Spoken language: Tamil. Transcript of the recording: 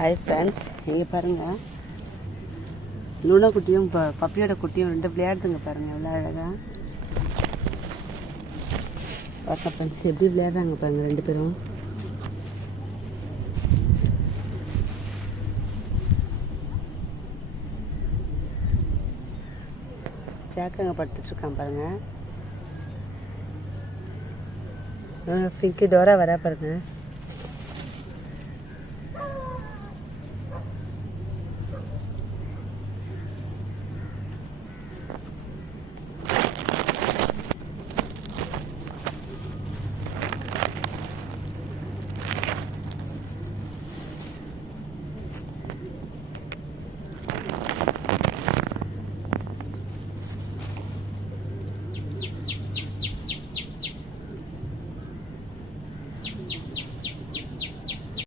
ஹாய் ஃப்ரெண்ட்ஸ், இங்கே பாருங்கள், லூனா குட்டியும் பப்பியோட குட்டியும் ரெண்டு விளையாடுதுங்க பாருங்கள். எவ்வளோ அழகாக பார்த்தா ஃப்ரெண்ட்ஸ் எப்படி விளையாடுறாங்க பாருங்கள் ரெண்டு பேரும். ஜாக்கங்க படுத்துட்ருக்கான் பாருங்கள். பிங்கி டோரா வரா பாருங்கள்.